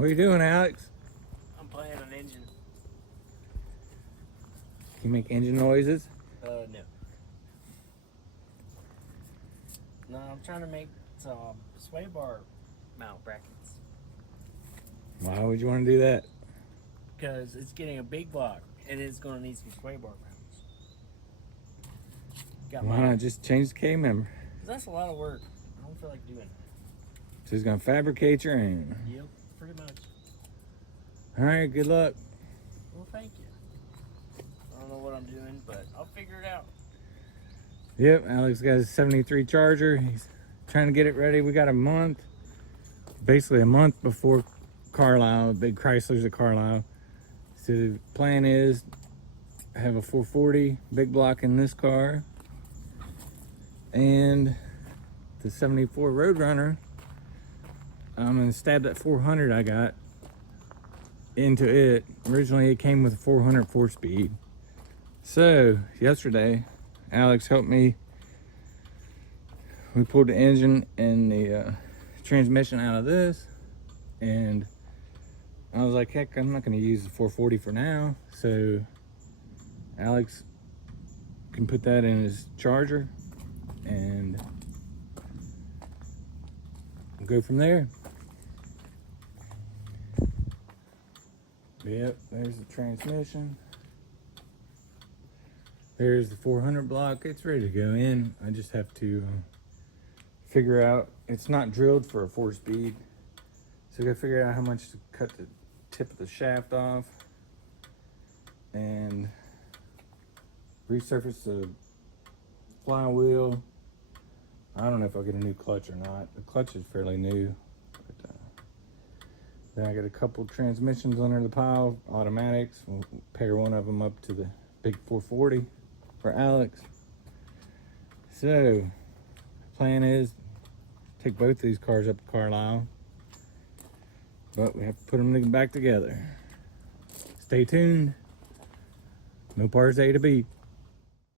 What are you doing, Alex? I'm playing an engine. You make engine noises? No. No, I'm trying to make some sway bar mount brackets. Why would you want to do that? Because it's getting a big block and it's going to need some sway bar mounts. Got Why not just change the K member? That's a lot of work. I don't feel like doing that. So he's gonna fabricate your own. Yep, pretty much. All right, good luck. Well, thank you. I don't know what I'm doing, but I'll figure it out. Yep, Alex got his 73 Charger. He's trying to get it ready. We got a month, basically a month before Carlisle, big Chryslers at Carlisle. So the plan is have a 440 big block in this car and the 74 Roadrunner. I'm gonna stab that 400 I got into it. Originally it came with a 400 4-speed. So yesterday Alex helped me. We pulled the engine and the transmission out of this, and I was like, heck, I'm not going to use the 440 for now. So Alex can put that in his Charger and go from there. Yep, there's the transmission. There's the 400 block. It's ready to go in. I just have to figure out, it's not drilled for a 4-speed. So I gotta figure out how much to cut the tip of the shaft off and resurface the flywheel. I don't know if I'll get a new clutch or not. The clutch is fairly new. But, then I got a couple transmissions under the pile, automatics. We'll pair one of them up to the big 440 for Alex. So, plan is take both these cars up to Carlisle, but we have to put them back together. Stay tuned. Mopars A to B.